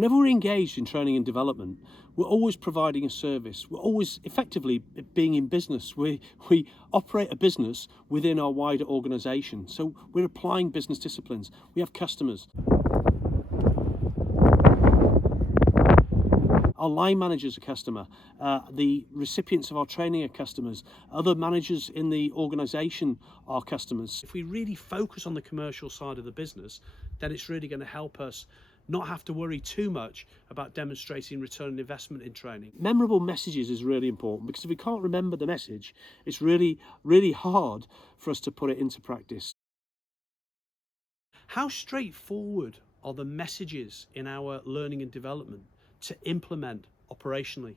Whenever we're engaged in training and development, we're always providing a service. We're always effectively being in business. We operate a business within our wider organisation. So we're applying business disciplines. We have customers. Our line managers are customer, the recipients of our training are customers, other managers in the organisation are customers. If we really focus on the commercial side of the business, then it's really going to help us not have to worry too much about demonstrating return on investment in training. Memorable messages is really important, because if we can't remember the message, it's really hard for us to put it into practice. How straightforward are the messages in our learning and development to implement operationally?